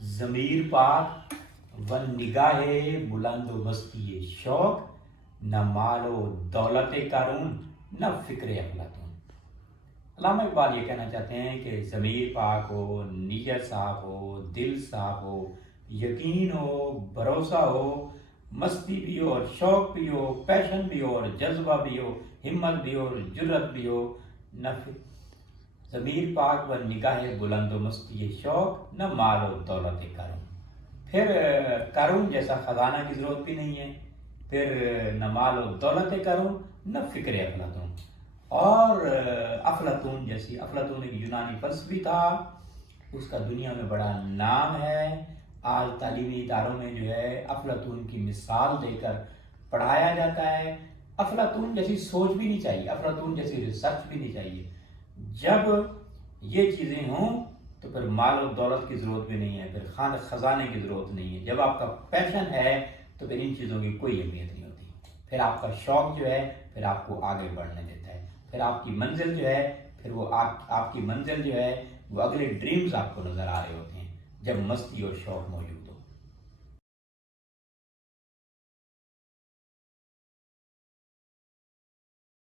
ضمیر پاک و نگاہ بلند و مستی شوق، نہ مال و دولت قارون، نہ فکر افلاطون۔ علامہ اقبال یہ کہنا چاہتے ہیں کہ ضمیر پاک ہو، نیت صاف ہو، دل صاف ہو، یقین ہو، بھروسہ ہو، مستی بھی ہو اور شوق بھی ہو، پیشن بھی ہو اور جذبہ بھی ہو، ہمت بھی ہو اور جرت بھی ہو، نہ ضمیر پاک و نگاہ بلند و مستی شوق، نہ مال و دولت قارون۔ پھر قارون جیسا خزانہ کی ضرورت بھی نہیں ہے، پھر نہ مال و دولت قارون، نہ فکر افلاطون۔ اور افلاطون افلاطون ایک یونانی فلسفی تھا، اس کا دنیا میں بڑا نام ہے۔ آج تعلیمی اداروں میں جو ہے افلاطون کی مثال دے کر پڑھایا جاتا ہے۔ افلاطون جیسی سوچ بھی نہیں چاہیے، افلاطون جیسی ریسرچ بھی نہیں چاہیے۔ جب یہ چیزیں ہوں تو پھر مال و دولت کی ضرورت بھی نہیں ہے، پھر خزانے کی ضرورت نہیں ہے۔ جب آپ کا پیشن ہے تو پھر ان چیزوں کی کوئی اہمیت نہیں ہوتی۔ پھر آپ کا شوق جو ہے پھر آپ کو آگے بڑھنے دیتا ہے، پھر آپ کی منزل جو ہے پھر وہ آپ کی منزل جو ہے وہ اگلے ڈریمز آپ کو نظر آ رہے ہوتے ہیں جب مستی اور شوق موجود